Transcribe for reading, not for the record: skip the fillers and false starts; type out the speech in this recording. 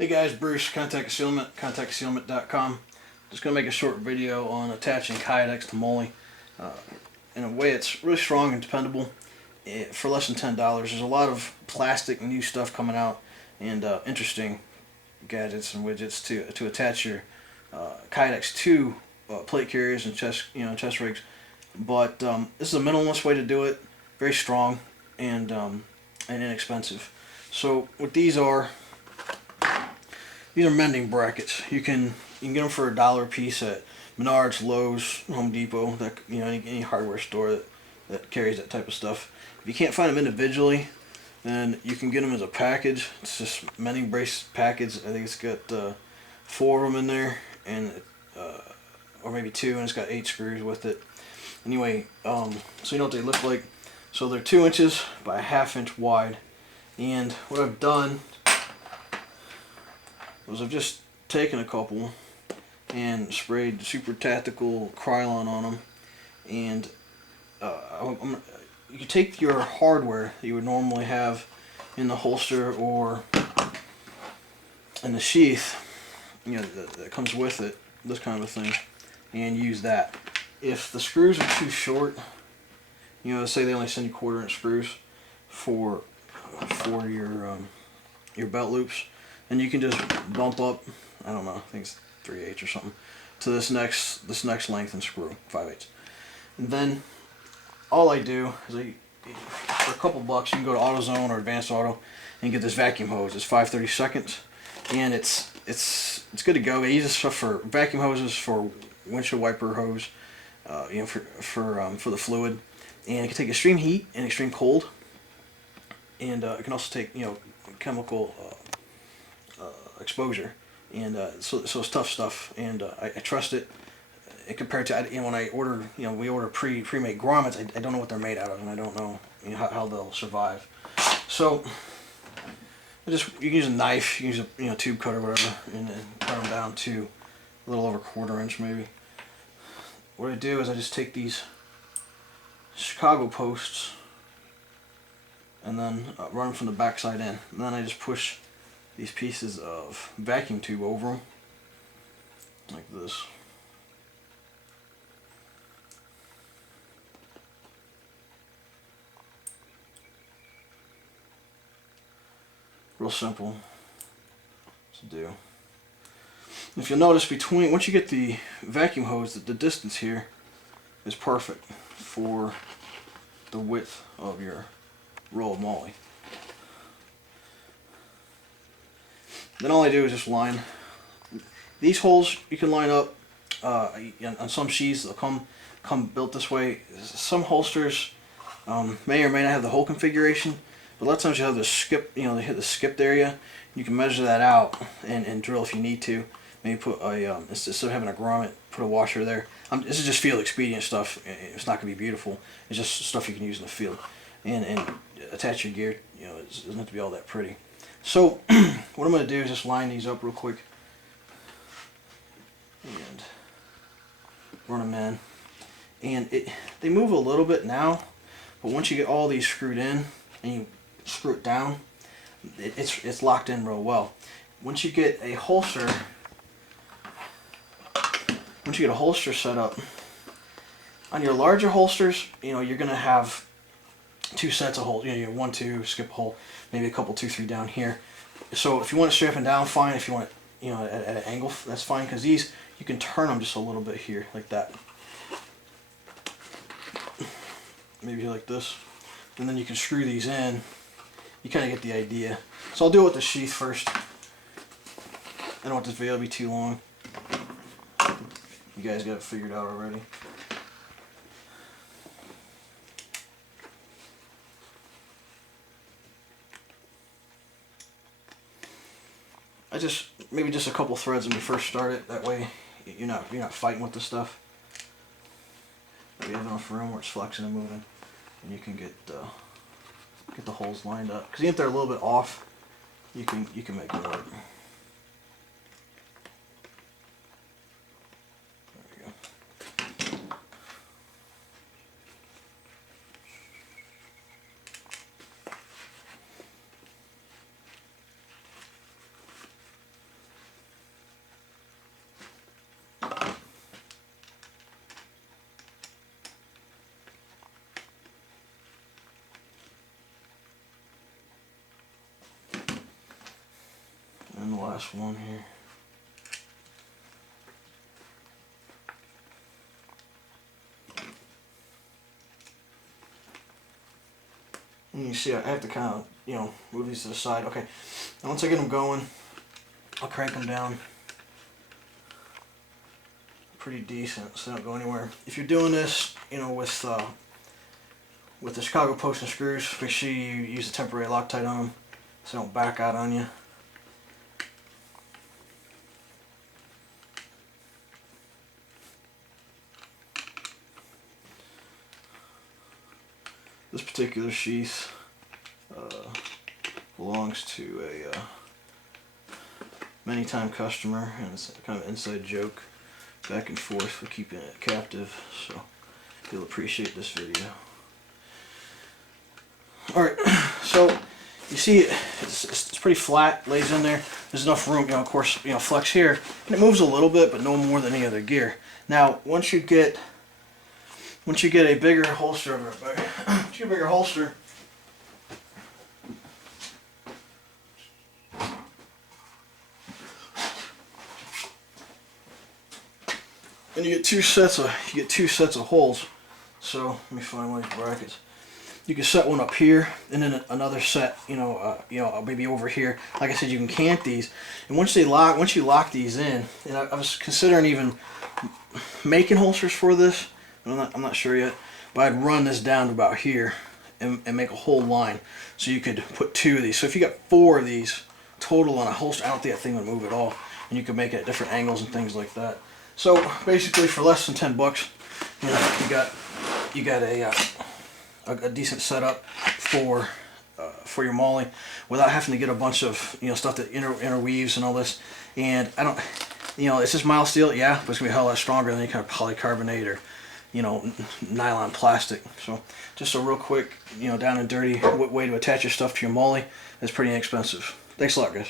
Hey guys, Bruce, Contact Concealment, contactconcealment.com. Just going to make a short video on attaching Kydex to MOLLE. In a way, it's really strong and dependable for less than $10. There's a lot of plastic new stuff coming out and interesting gadgets and widgets to attach your Kydex to plate carriers and chest rigs. But this is a minimalist way to do it. Very strong and inexpensive. So what these are mending brackets. You can get them for $1 a piece at Menards, Lowe's, Home Depot, any hardware store that carries that type of stuff. If you can't find them individually, then you can get them as a package. It's just mending brace package. I think it's got 4 of them in there, and or maybe 2, and it's got 8 screws with it. Anyway, so you know what they look like. So they're 2 inches by 1/2 inch wide, and what I've done was I've just taken a couple and sprayed super tactical Krylon on them, and you can take your hardware that you would normally have in the holster or in the sheath, that comes with it, this kind of a thing, and use that. If the screws are too short, say they only send you 1/4 inch screws for your belt loops, and you can just bump up, I don't know, I think it's 3/8 or something, to this next length and screw 5/8. And then all I do is for a couple bucks you can go to AutoZone or Advanced Auto and get this vacuum hose. It's 5/32, and it's good to go. I use this stuff for vacuum hoses, for windshield wiper hose, for the fluid, and it can take extreme heat and extreme cold, and it can also take chemical exposure, and so it's tough stuff, and I trust it. Compared to when I order, we order pre-made grommets. I don't know what they're made out of, and I don't know, how they'll survive. So you can use a knife, you can use a tube cutter, whatever, and then cut them down to a little over 1/4 inch maybe. What I do is I just take these Chicago posts and then run them from the back side in, and then I just push these pieces of vacuum tube over them like this. Real simple to do. If you'll notice, once you get the vacuum hose, the distance here is perfect for the width of your roll of MOLLE. Then all I do is just line these holes. You can line up on some sheaths. They'll come built this way. Some holsters may or may not have the whole configuration, but a lot of times you have the skip. They hit the skipped area. You can measure that out and drill if you need to. Maybe put a instead of having a grommet, put a washer there. This is just field expedient stuff. It's not going to be beautiful. It's just stuff you can use in the field, and attach your gear. It doesn't have to be all that pretty. So what I'm going to do is just line these up real quick and run them in. And they move a little bit now, but once you get all these screwed in and you screw it down, it's locked in real well. Once you get a holster set up, on your larger holsters, you're going to have 2 sets of holes. You have 1, 2, skip a hole, maybe a couple, 2, 3 down here. So if you want it straight up and down, fine. If you want it, at an angle, that's fine. Because these, you can turn them just a little bit here, like that. Maybe like this, and then you can screw these in. You kind of get the idea. So I'll do it with the sheath first. I don't want this video to be too long. You guys got it figured out already. Maybe just a couple threads when you first start it. That way you're not fighting with the stuff. You have enough room where it's flexing and moving, and you can get the holes lined up. Because even if they're a little bit off, you can make it work. There we go. the last one here. And you see I have to kind of, you know, move these to the side. Okay, and once I get them going, I'll crank them down pretty decent so they don't go anywhere. If you're doing this, you know, with the Chicago post and screws, make sure you use a temporary Loctite on them so they don't back out on you. This particular sheath belongs to a many-time customer, and it's kind of an inside joke back and forth for keeping it captive, so you'll appreciate this video. Alright, so you see it's pretty flat, lays in there. There's enough room, you know, of course, you know, flex here, and it moves a little bit, but no more than any other gear. Now, once you get a bigger holster of it, once you get a bigger holster, and you get two sets of holes. So let me find one of these brackets. You can set one up here, and then another set, you know, maybe over here. Like I said, you can cant these, and once you lock these in, and I was considering even making holsters for this. I'm not sure yet, but I'd run this down to about here and make a whole line, so you could put 2 of these. So if you got 4 of these total on a holster, I don't think that thing would move at all, and you could make it at different angles and things like that. So basically, for less than $10, you know, you got a decent setup for your MOLLE without having to get a bunch of, you know, stuff that interweaves and all this. And I don't, you know, it's just mild steel, yeah, but it's gonna be a hell of a lot stronger than any kind of polycarbonate or, you know, nylon plastic. So just a real quick, you know, down and dirty way to attach your stuff to your MOLLE. It's pretty inexpensive. Thanks a lot, guys.